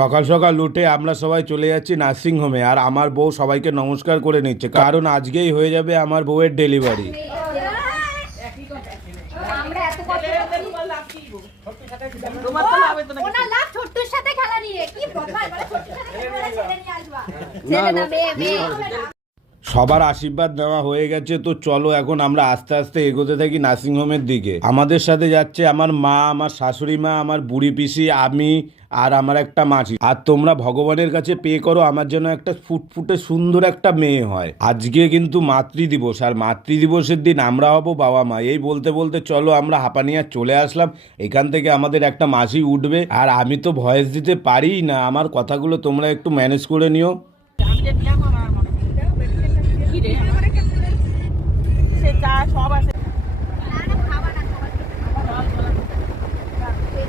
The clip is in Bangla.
সকাল সকাল উঠে আমরা সবাই চলে যাচ্ছি নার্সিং হোমে, আর আমার বউ সবাইকে নমস্কার করে নিচ্ছে, কারণ আজকেই হয়ে যাবে আমার বউয়ের ডেলিভারি। সবার আশীর্বাদ নেওয়া হয়ে গেছে, তো চলো এখন আমরা আস্তে আস্তে এগোতে থাকি নার্সিংহোমের দিকে। আমাদের সাথে যাচ্ছে আমার মা, আমার শাশুড়ি মা, আমার বুড়ি পিসি, আমি আর আমার একটা মাসি। আর তোমরা ভগবানের কাছে পে করো আমার জন্য একটা ফুটফুটে সুন্দর একটা মেয়ে হয়। আজকে কিন্তু মাতৃদিবস, আর মাতৃদিবসের দিন আমরা হব বাবা মা। এই বলতে বলতে চলো আমরা হাঁপানিয়া চলে আসলাম। এখান থেকে আমাদের একটা মাসি উঠবে, আর আমি তো ভয়েস দিতে পারি না, আমার কথাগুলো তোমরা একটু ম্যানেজ করে নিও। সব আছে।